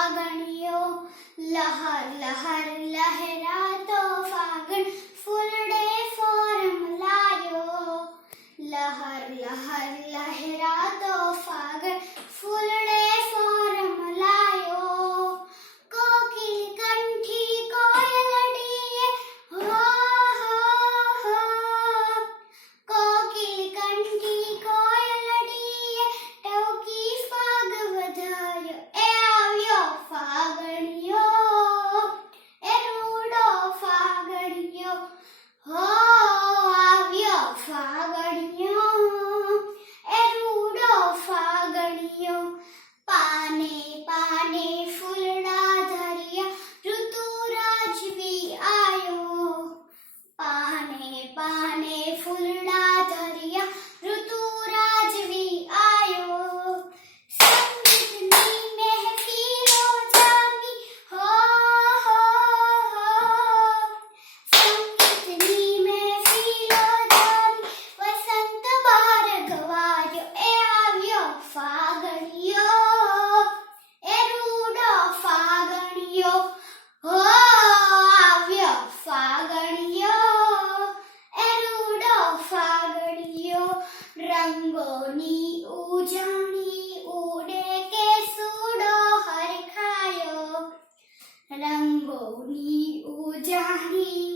फागणियो लहर लहर लहरा तो फागण أجاهي